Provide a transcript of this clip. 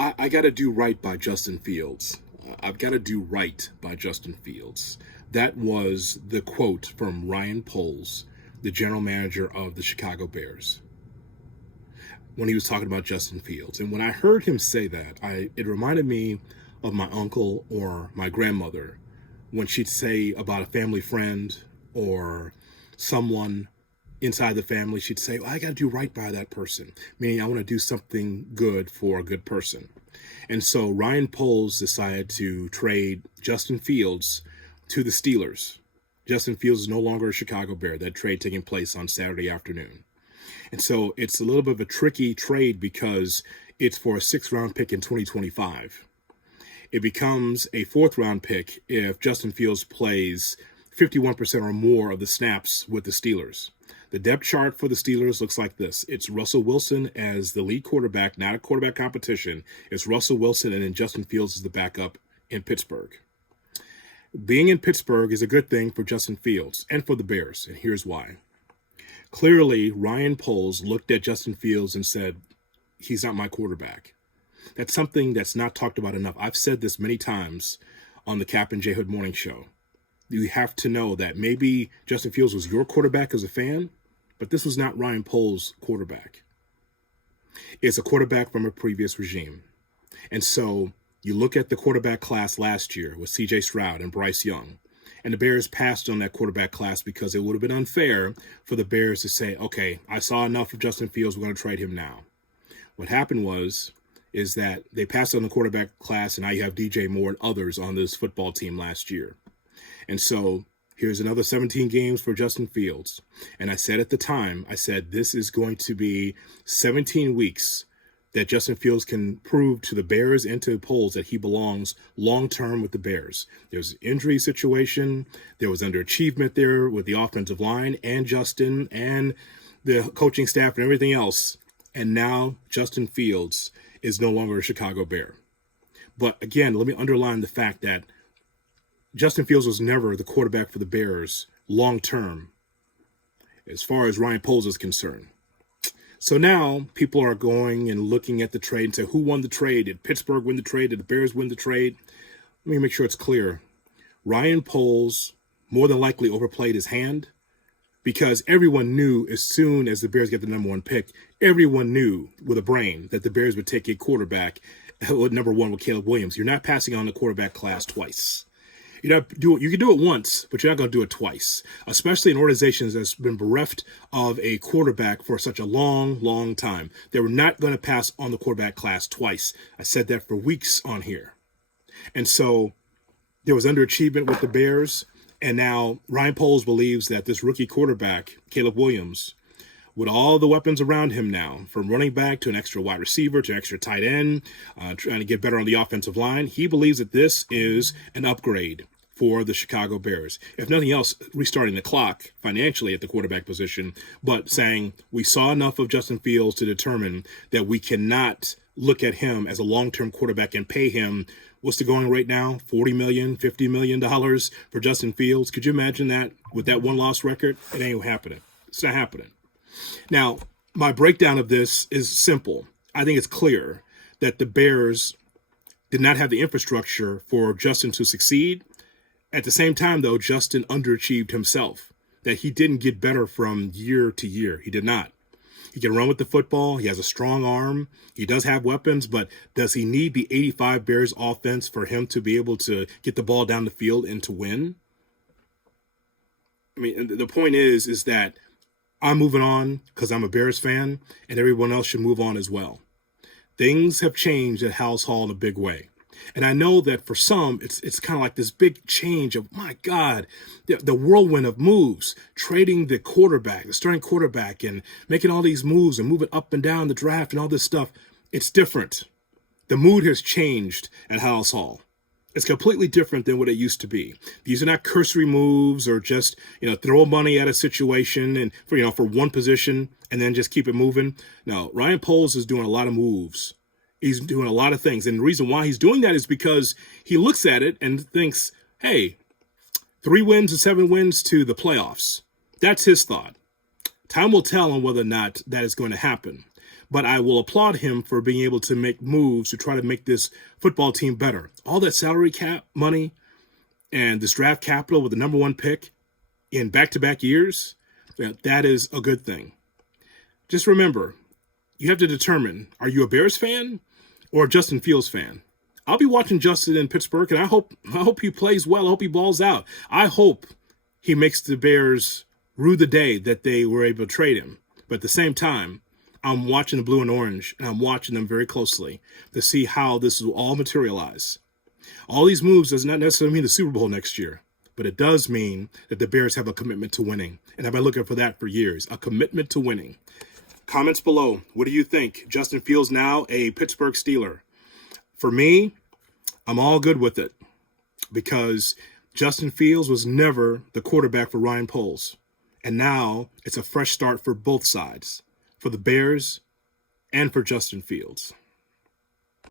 I got to do right by Justin Fields. I've got to do right by Justin Fields. That was the quote from Ryan Poles, the general manager of the Chicago Bears, when he was talking about Justin Fields. And when I heard him say that, it reminded me of my uncle or my grandmother when she'd say about a family friend or someone inside the family, she'd say, well, I got to do right by that person, meaning I want to do something good for a good person. And so Ryan Poles decided to trade Justin Fields to the Steelers. Justin Fields is no longer a Chicago Bear. That trade taking place on Saturday afternoon. And so it's a little bit of a tricky trade because it's for a 6th-round pick in 2025. It becomes a 4th-round pick if Justin Fields plays 51% or more of the snaps with the Steelers. The depth chart for the Steelers looks like this. It's Russell Wilson as the lead quarterback, not a quarterback competition. It's Russell Wilson, and then Justin Fields is the backup in Pittsburgh. Being in Pittsburgh is a good thing for Justin Fields and for the Bears, and here's why. Clearly, Ryan Poles looked at Justin Fields and said, he's not my quarterback. That's something that's not talked about enough. I've said this many times on the Cap and J Hood Morning Show. You have to know that maybe Justin Fields was your quarterback as a fan, but this was not Ryan Poles' quarterback. It's a quarterback from a previous regime. And so you look at the quarterback class last year with C.J. Stroud and Bryce Young, and the Bears passed on that quarterback class because it would have been unfair for the Bears to say, okay, I saw enough of Justin Fields, we're going to trade him now. What happened is that they passed on the quarterback class, and now you have DJ Moore and others on this football team last year. And so here's another 17 games for Justin Fields. And I said at the time, this is going to be 17 weeks that Justin Fields can prove to the Bears and to the Poles that he belongs long-term with the Bears. There's an injury situation. There was underachievement there with the offensive line and Justin and the coaching staff and everything else. And now Justin Fields is no longer a Chicago Bear. But again, let me underline the fact that Justin Fields was never the quarterback for the Bears long-term as far as Ryan Poles is concerned. So now people are going and looking at the trade and say, who won the trade? Did Pittsburgh win the trade? Did the Bears win the trade? Let me make sure it's clear. Ryan Poles more than likely overplayed his hand because everyone knew as soon as the Bears get the number 1 pick, everyone knew with a brain that the Bears would take a quarterback with number 1 with Caleb Williams. You're not passing on the quarterback class twice. You can do it once, but you're not going to do it twice, especially in organizations that's been bereft of a quarterback for such a long, long time. They were not going to pass on the quarterback class twice. I said that for weeks on here. And so there was underachievement with the Bears, and now Ryan Poles believes that this rookie quarterback, Caleb Williams, with all the weapons around him now, from running back to an extra wide receiver to an extra tight end, trying to get better on the offensive line, he believes that this is an upgrade for the Chicago Bears. If nothing else, restarting the clock financially at the quarterback position, but saying we saw enough of Justin Fields to determine that we cannot look at him as a long-term quarterback and pay him, what's the going rate now? $40 million, $50 million for Justin Fields. Could you imagine that with that one-loss record? It ain't happening. It's not happening. Now, my breakdown of this is simple. I think it's clear that the Bears did not have the infrastructure for Justin to succeed. At the same time, though, Justin underachieved himself, that he didn't get better from year to year. He did not. He can run with the football. He has a strong arm. He does have weapons, but does he need the 85 Bears offense for him to be able to get the ball down the field and to win? I mean, the point is that I'm moving on because I'm a Bears fan, and everyone else should move on as well. Things have changed at House Hall in a big way. And I know that for some, it's kind of like this big change of, my God, the whirlwind of moves, trading the quarterback, the starting quarterback, and making all these moves and moving up and down the draft and all this stuff. It's different. The mood has changed at House Hall. It's completely different than what it used to be. These are not cursory moves or just, throw money at a situation and for one position and then just keep it moving. No, Ryan Poles is doing a lot of moves. He's doing a lot of things. And the reason why he's doing that is because he looks at it and thinks, hey, 3 wins and 7 wins to the playoffs. That's his thought. Time will tell on whether or not that is going to happen. but I will applaud him for being able to make moves to try to make this football team better. All that salary cap money and this draft capital with the number 1 pick in back-to-back years, that is a good thing. Just remember, you have to determine, are you a Bears fan or a Justin Fields fan? I'll be watching Justin in Pittsburgh, and I hope he plays well. I hope he balls out. I hope he makes the Bears rue the day that they were able to trade him. But at the same time, I'm watching the blue and orange, and I'm watching them very closely to see how this will all materialize. All these moves does not necessarily mean the Super Bowl next year, but it does mean that the Bears have a commitment to winning. And I've been looking for that for years, a commitment to winning. Comments below. What do you think? Justin Fields now a Pittsburgh Steeler? For me, I'm all good with it because Justin Fields was never the quarterback for Ryan Poles. And now it's a fresh start for both sides, for the Bears and for Justin Fields.